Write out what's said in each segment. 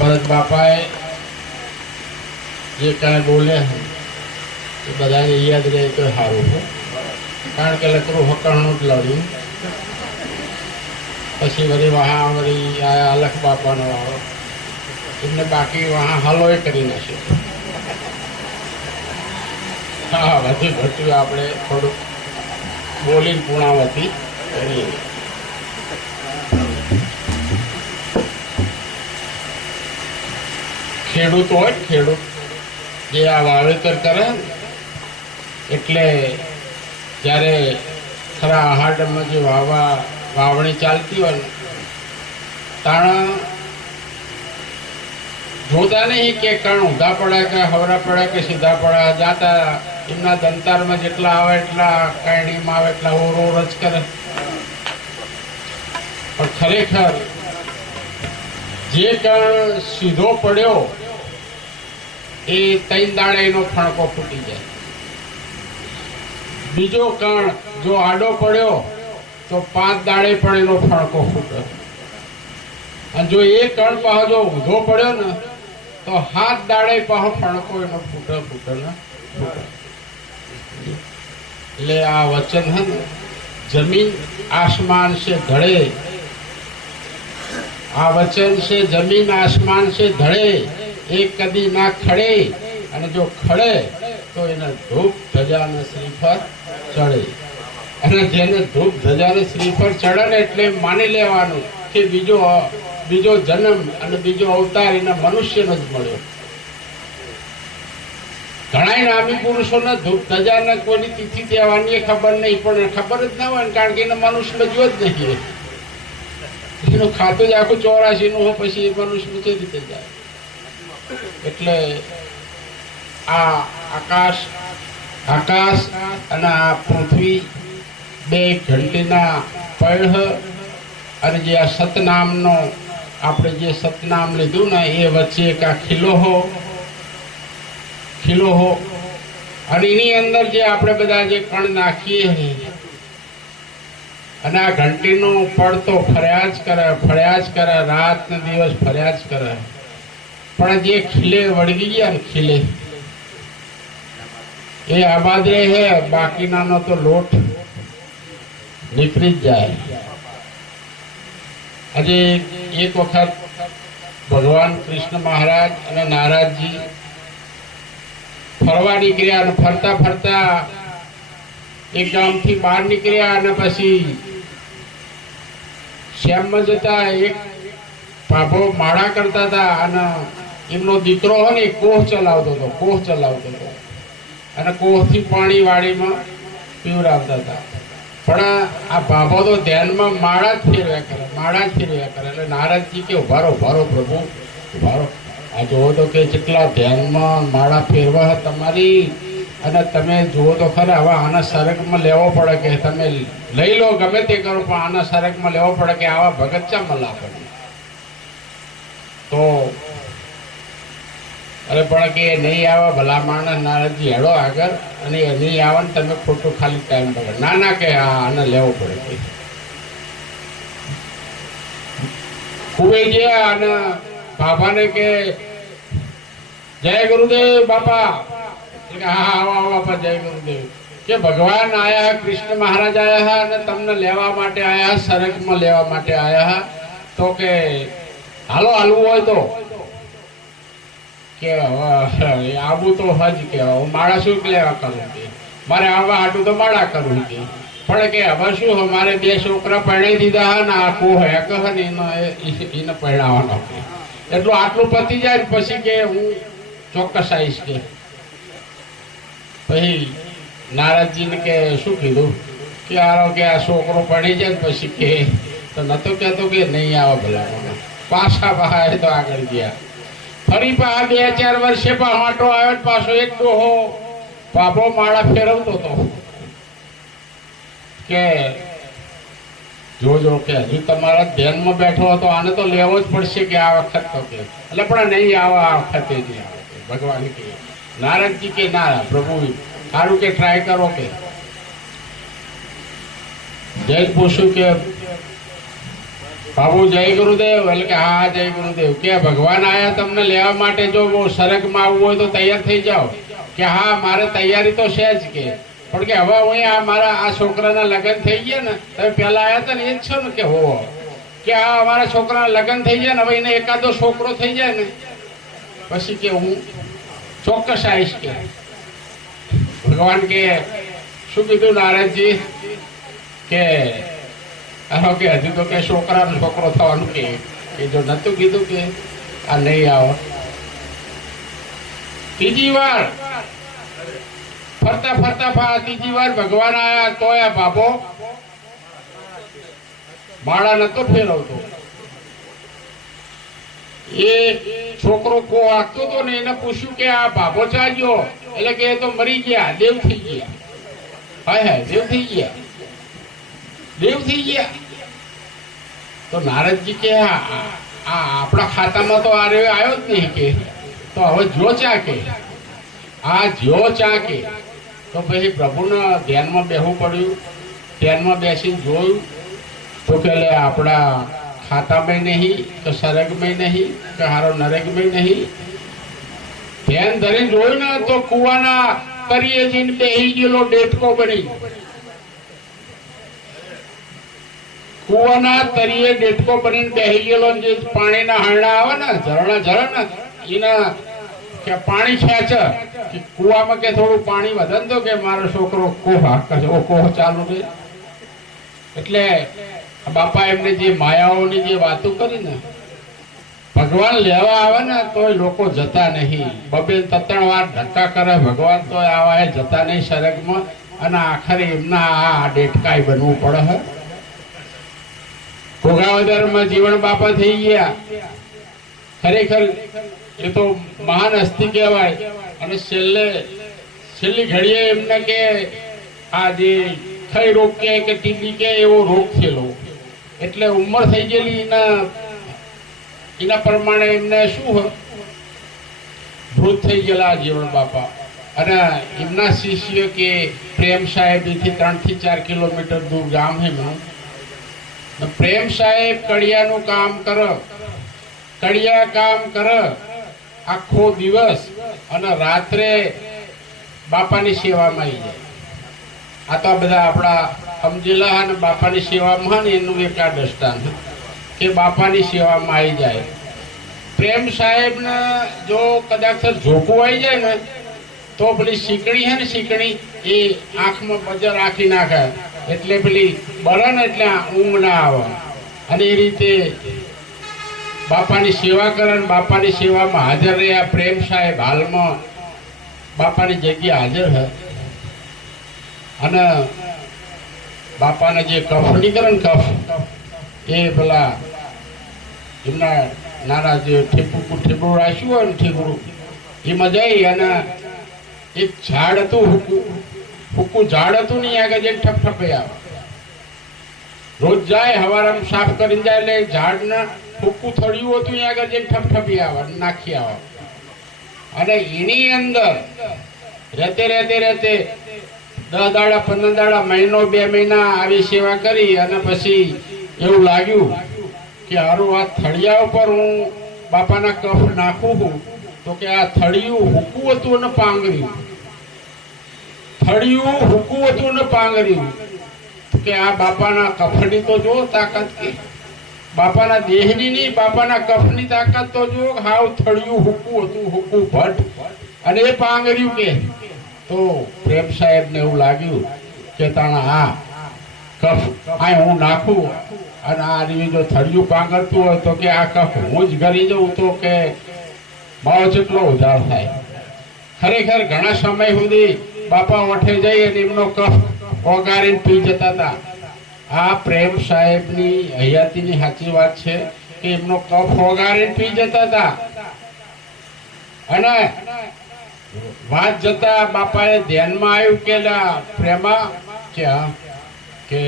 ભરત બાપાએ જે કાંઈ બોલ્યા એ બધાને યાદ રહે તો સારું છે. કારણ કે લકરું હકણનું જ લડ્યું પછી વળી વહા વળી આ અલખ બાપાનો વાળો એમને બાકી વહા હલોય કરી નાખ્યો હા, બધી ઘટ્યું આપણે થોડુંક બોલીને પૂર્ણાવતી કરીએ. ખેડૂત હોય ખેડૂત, જે આ વાવેતર કરે એટલે જ્યારે ખરા આહાડમાં જે વાવા વાવણી ચાલતી હોય તાણા જોતા નહીં કે કણ ઊંધા પડે કે હવરા પડે કે સીધા પડે જાતા એમના દંતારમાં જેટલા આવે એટલા કાયણીમાં આવે, એટલા ઓર ઓર જ કરે. પણ ખરેખર જે કણ સીધો પડ્યો એ ત્રણ દાડે એનો ફણકો ફૂટી જાય. બીજો કણ જો આડો પડ્યો, તો પાંચ દાડે પણ એનો ફણકો ફૂટ્યો અને જો એ કણ પાહો જો ઊંધો પડ્યો ને, તો હાથ દાડે પાહો ફણકો એનો ફૂટો ફૂટો ને એટલે આ વચન હે ને, જમીન આસમાન છે ધળે આ વચન છે જમીન આસમાન છે ધળે એ કદી ના ખડે અને જો ખડે તો એને ધૂપ ધજા ને શ્રીફળ ચડે. અને જેને ધૂપ ધજા ને શ્રીફળ ચડે ને એટલે માની લેવાનું કે બીજો બીજો જન્મ અને બીજો અવતાર એના મનુષ્યનો જ મળ્યો. ઘણા નામી પુરુષોને ધૂપ ધજા ને કોઈની તિથિ તહેવારની એ ખબર નહીં, પણ ખબર જ ના હોય કારણ કે એને મનુષ્ય જો જ નહીં. એનું ખાતું જ આખું ચોરાશીનું હોય, પછી એ મનુષ્ય છે રીતે જાય. એટલે આ આકાશ આકાશ અને આ પૃથ્વી બે ઘંટીના પૈઢ અને જે આ સતનામનો આપણે જે સતનામ લીધું ને એ વચ્ચે એક આ ખીલોહો ખીલોહો. અને એની અંદર જે આપણે બધા જે કણ નાખીએ અને આ ઘંટીનું પડતો ફર્યા જ કરે, ફર્યા જ કરે રાત ને દિવસ ફર્યા જ કરે. પણ જે ખીલે વળગી ગયા ને ખીલે, એ આબાદ રહે બાકીનાનો તો લોટ નીકળી જ જાય. આજે એક વખત ભગવાન કૃષ્ણ મહારાજ અને નારાજજી ફરવા નીકળ્યા અને ફરતા ફરતા એક ગામથી બહાર નીકળ્યા અને પછી શ્યામમાં જતા એક પાભો માળા કરતા હતા અને એમનો દીકરો હોય ને કોહ ચલાવતો હતો, કોહ ચલાવતો હતો. અને કોહથી પાણી વાડીમાં પીવડાવતા હતા. પણ આ ભાભો તો ધ્યાનમાં માળા જ ફેરવ્યા કરે, માળા જ ફેરવ્યા કરે. એટલે નારદજી કે ઉભારો ઉભારો પ્રભુ ઉભારો આ જોવો તો કે જેટલા ધ્યાનમાં માળા ફેરવા તમારી, અને તમે જુઓ તો ખરા હવે આના સરગમાં લેવો પડે કે તમે લઈ લો ગમે તે કરો, પણ આના સરગમાં લેવો પડે કે આવા ભગત ચા મળે પડે. તો અરે પણ કે નહીં આવે ભલા માણસ નારદજી હેડો આગળ અને નહીં આવે ને તમે ખોટું ખાલી ટાઈમ બગડ ના ના કે હા આને લેવો પડે કુવે ગયા અને બાપાને કે, જય ગુરુદેવ બાપા. હા આવો બાપા, જય ગુરુદેવ. કે ભગવાન આયા, કૃષ્ણ મહારાજ આયા હા અને તમને લેવા માટે આયા, સરગમાં લેવા માટે આયા હા. તો કે, હાલો, હાલવું હોય તો. કે આબુ તો હજ કે માળા શું લેવા કરું કે મારે આવા આટું તો માળા કરું કે પણ કે હવે શું મારે બે છોકરા પરણી દીધા હા ને આખું હે કે ને, એનો એને પરણાવવાનો કે એટલું આટલું પતી જાય પછી કે હું ચોક્કસ આવીશ કે. પછી નારદજીને કે શું કીધું? કે આરો કે આ છોકરો પડી જાય ને પછી કે. તો નતો કહેતો કે નહીં આવે ભલા. પાછા બહાર તો આગળ ગયા. ફરી પા બે ચાર વર્ષે પહાટો આવ્યો પાછો એક ડોહો બાબો માળા ફેરવતો હતો કે જોજો કે હજુ તમારા ધ્યાનમાં બેઠો હતો આને તો લેવો જ પડશે કે આ વખત તો કે. એટલે પણ નહીં આવે, આ વખતે નહીં આવે ભગવાન કે નારદજી કે ના, પ્રભુ, સારું કે ટ્રાય કરો કે. જય પૂછ્યું કે બાબુ, જય ગુરુદેવ. એટલે કે હા, જય ગુરુદેવ. કે ભગવાન આયા તમને લેવા માટે જો સરગમાં આવવું હોય તો તૈયાર થઈ જાઓ. કે હા, મારે તૈયારી તો છે જ કે. પણ કે હવે હું આ મારા આ છોકરાના લગ્ન થઈ ગયા ને, તમે પહેલા આવ્યા હતા ને, એ જ છો ને કે હો. કે આ અમારા છોકરાના લગ્ન થઈ જાય ને, હવે એને એકાદો છોકરો થઈ જાય ને, પછી કે હું ચોક્કસ આવીશ કે. ભગવાન કે, શું કીધું નારદજી? કે આનો કે હજુ તો કે છોકરાનો છોકરો થવાનું કે, એ જો નતું કીધું કે આ નહીં આવો. ત્રીજી વાર. ફરતા ફરતા ત્રીજી વાર ભગવાન આયા તો આ બાબો માળા નતો ફેરવતો. એ છોકરો કો આખતો હતો ને એને પૂછ્યું કે આ બાબો ચા ગયો એટલે કે એ તો મરી ગયા, દેવ થઈ ગયા. હાય હાય, દેવ થઈ ગયા. દેવ થઈ ગયા. તો નારદજી કે, આ આપણા ખાતામાં તો આ રહ્યો આવ્યો જ નહીં કે. તો હવે જો ચા કે આ જો ચા કે તો પછી પ્રભુના ધ્યાનમાં બેહવું પડ્યું. ધ્યાનમાં બેસીને જોયું. તો કે આપણા ખાતામાં નહીં કે સરગમાં નહીં કે હારો નરગમાં નહીં. ધ્યાન ધરીને જોયું ને, તો કુવાના કરીએ જઈને બેહી ગયેલો ડેટકો બની. કુવાના તરીએ ડેટકો બનીને બેહી ગયેલો જે પાણીના હારણા આવે ને, ઝરણા ઝરણા, એના કે પાણી ખેંચે કે કુવામાં કે થોડું પાણી વધન તો કે મારો છોકરો કોહ હાકે છે. ઓ કોહ ચાલુ રહે એટલે બાપા એમને જે માયાઓની જે વાતો કરી ને, ભગવાન લેવા આવે ને, તોય લોકો જતા નહીં. બબે ત્રણ વાર ધક્કા કરે, ભગવાન તો આવા જતા નહીં સરગમાં અને આખરે એમના આ ડેટકાય બનવું પડે હે ઘોઘાવદરમાં જીવન બાપા થઈ ગયા. ખરેખર એ તો મહાન હસ્તી કહેવાય. અને છેલ્લે, છેલ્લી ઘડીએ એમને કે, આ જે ખઈ રોગ કે કે ટીબી કે એવો રોગ થયેલો. એટલે ઉંમર થઈ ગયેલી એના એના પ્રમાણે એમને શું વૃદ્ધ થઈ ગયેલા જીવન બાપા. અને એમના શિષ્ય કે પ્રેમ સાહેબથી ત્રણથી ચાર કિલોમીટર દૂર ગામ એમનું પ્રેમ સાહેબ કડિયાનું કામ કર, કડિયા કામ કર. આખો દિવસ અને રાત્રે બાપાની સેવામાં આવી જાય. આ તો બધા આપણા સમજેલા અને બાપાની સેવામાં ને એનું એક આ દ્રષ્ટાંત કે બાપાની સેવામાં આવી જાય. પ્રેમ સાહેબને જો કદાચ ઝોકું આવી જાય ને, તો પેલી શીકણી છે ને શીકણી, એ આંખમાં બજર રાખી નાખે. એટલે પેલી બળન એટલે ઊંઘ ના આવે. અને એ રીતે બાપાની સેવા કરે ને બાપાની સેવામાં હાજર રહ્યા પ્રેમ સાહેબ હાલમાં બાપાની જગ્યાએ હાજર છે. અને બાપાને જે કફણી કરે ને કફ, એ પેલા એમના નાના જે ઠેપું ઠેપડું રાખ્યું હોય ને ઠેકડું, એમાં જઈ અને એક ઝાડ હતું હુકું ઝાડ હતું ને આગળ જઈને ઠપઠપે આવે. રોજ જાય, હવારામ સાફ કરીને જાય, એટલે ઝાડના હુકું થળિયું હતું, એ આગળ જઈને ઠપઠપી આવે, નાખી આવે. અને એની અંદર રહેતે રહેતે રહેતે દસ દાડા, પંદર દાડા, મહિનો, બે મહિના આવી સેવા કરી અને પછી એવું લાગ્યું કે હારું, આ થળિયા ઉપર હું બાપાના કફ નાખું છું, તો કે આ થળિયું હુકું હતું અને પાંગર્યું થળિયું હુકું હતું ને પાંગર્યું કે આ બાપાના કફની તો જો તાકાત કે. બાપાના દેહની નહીં, બાપાના કફની તાકાત તો જો હાવ થળિયું, હુકું હતું, હુકું ભટ્ટ. અને એ પાંગર્યું કે. તો પ્રેમ સાહેબને એવું લાગ્યું કે તાણા હા, કફ આ હું નાખું. અને આ રીતે જો થળિયું પાંગરતું હોય તો કે આ કફ હું જ ઘરી જઉં તો કે ભાવ જેટલો ઉધાર થાય. ખરેખર ઘણા સમય સુધી બાપા ઓઠે જઈ અને એમનો કફ ઓગારીને પી જતા હતા. આ પ્રેમ સાહેબની હયાતીની સાચી વાત છે કે એમનો કફ ઓગારીને પી જતા હતા. અને વાત જતા બાપાએ ધ્યાનમાં આવ્યું કે પ્રેમા, કે હા કે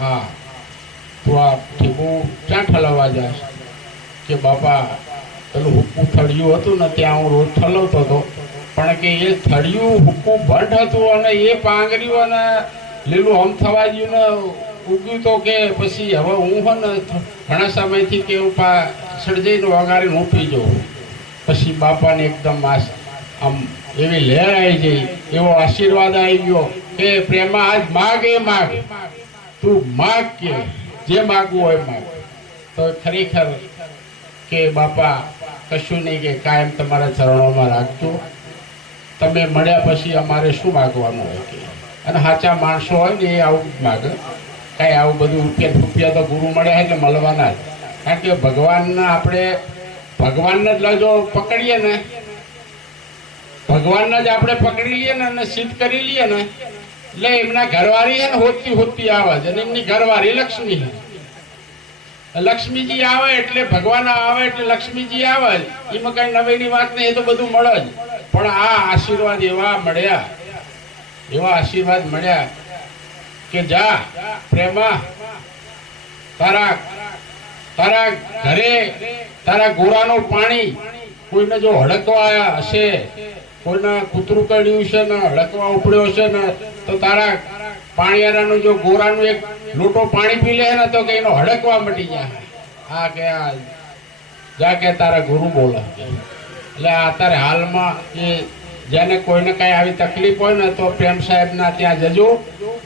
હા તું આ ઠીકું ક્યાં ઠલાવવા જાશ? કે બાપા, પેલું હુક્કું થળિયું હતું ને ત્યાં હું રોજ ઠલવતો હતો. પણ કે એ થળિયું હુક્કું ભટ્ટ હતું અને એ પાંગર્યું અને લીલું હમ થવા ગયું ઉગ્યું તો કે પછી હવે હું હો ને ઘણા સમયથી કે હું પા જઈને વગાડીને ઊઠી જાઉં. પછી બાપાને એકદમ આસ- આમ એવી લહેર આવી ગઈ, એવો આશીર્વાદ આવી ગયો કે પ્રેમા, આજ માગ એ માગ, તું માગ કે, જે માગવું હોય માગ. તો ખરેખર કે બાપા, કશું નહીં કે કાયમ તમારા ચરણોમાં રાખજો. તમે મળ્યા પછી અમારે શું માગવાનું હોય અને સાચા માણસો હોય ને એ આવું જ માગે. કાંઈ આવું બધું રૂપિયા રૂપિયા તો ગુરુ મળ્યા એટલે મળવાના જ. કારણ કે ભગવાનના આપણે, ભગવાનને જ જો પકડીએ ને. ભગવાનને જ આપણે પકડી લઈએ ને અને સિદ્ધ કરી લઈએ ને. એટલે એમના ઘરવાળી છે ને હોતી હોતી આવે છે અને એમની ઘરવાળી લક્ષ્મી લક્ષ્મીજી આવે એટલે ભગવાન આવે એટલે લક્ષ્મીજી આવે. એમાં કઈ નવીની વાત નહીં, એ તો બધું મળે જ. પણ આ આશીર્વાદ એવા મળ્યા, એવા આશીર્વાદ મળ્યા કે જા, પ્રેમા, તારા તારા ઘરે, તારા ગોરાનું પાણી કોઈને જો હડકવા હશે, કોઈને કૂતરું કર્યું છે ને હડકવા ઉપડ્યો છે ને, તો તારા પાણીયારાનું જો ગોરાનું એક લોટો પાણી પી લે ને તો કે એનો હડકવા મટી જાય. આ કે આ જા કે તારા ગુરુ બોલે. એટલે અત્યારે હાલમાં એ જેને કોઈને કઈ આવી તકલીફ હોય ને તો પ્રેમ સાહેબના ત્યાં જજો.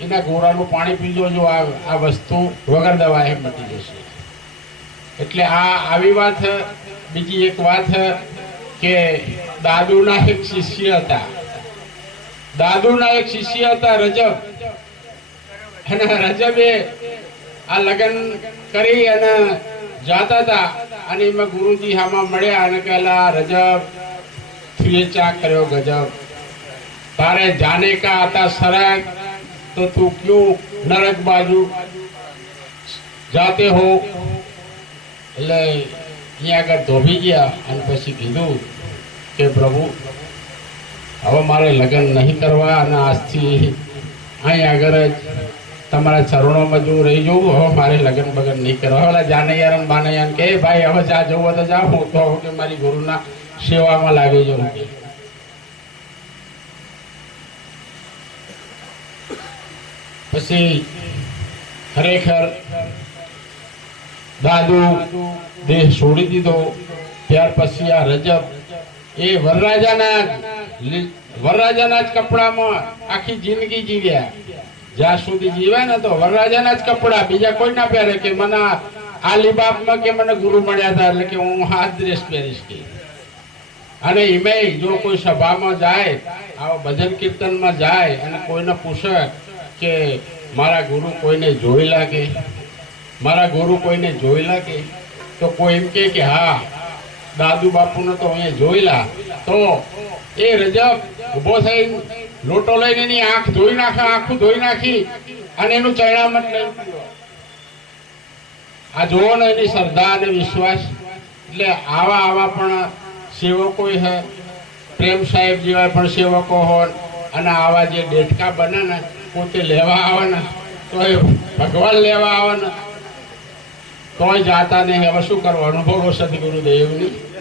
એના ઘોડાનું પાણી પીજો જો આ વસ્તુ વગર દવા એમ મટી જશે. એટલે આ આવી વાત, બીજી એક વાત કે દાદુના એક શિષ્ય હતા. દાદુના એક શિષ્ય હતા રજબ. અને રજબે આ લગ્ન કરી અને જાતા હતા. અને એમાં ગુરુજી હામાં મળ્યા અને કહેલા રજબ તું ચા કર્યો ગજબ. તારે જાને કા આતા સરગ? તો તું ક્યું નરક બાજુ જાતે હો? એટલે અહીંયા આગળ ધોબી ગયા અને પછી કીધું કે પ્રભુ, હવે મારે લગ્ન નહીં કરવા અને આજથી અહીં આગળ જ તમારા ચરણોમાં જો રહી જવું, હવે મારે લગ્ન બગન નહીં કરવા. ઓલા જાનૈયાર બાનૈયાર કે ભાઈ, હવે જા, જવું તો જા, હું તો કે મારી ગુરુના સેવામાં લાગી જવું. પછી ખરેખર દાદુ દેહ છોડી દીધો. ત્યાર પછી આ રજબ એ વરરાજાના વરરાજાના જ કપડામાં આખી જિંદગી જીવ્યા. જ્યાં સુધી જીવે ને તો વરરાજાના જ કપડા, બીજા કોઈ ના પહેરે કે મને આ- આ લિબાબમાં કે મને ગુરુ મળ્યા હતા એટલે કે હું હાથ ડ્રેસ પહેરીશ કે. અને એમે જો કોઈ સભામાં જાય, આવા ભજન કીર્તનમાં જાય અને કોઈને પૂછે કે મારા ગુરુ કોઈને જોઈ લાગે, મારા ગુરુ કોઈને જોઈ લાગે, તો કોઈ એમ કે હા દાદુ બાપુને તો અહીંયા જોયેલા. તો એ રજબ ઊભો થઈ લોટો લઈને એની આંખ ધોઈ નાખે, આંખું ધોઈ નાખી અને એનું ચરણામત લઈ આ જોવો ને એની શ્રદ્ધા અને વિશ્વાસ. એટલે આવા આવા પણ સેવકો છે. પ્રેમ સાહેબ જેવા પણ સેવકો હોય અને આવા જે ડેટકા બને ને પોતે લેવા આવે ને તો એ ભગવાન લેવા આવે ને તોય જાતા નહીં હવે શું કરવાનું? ભોગો સદગુરુદેવની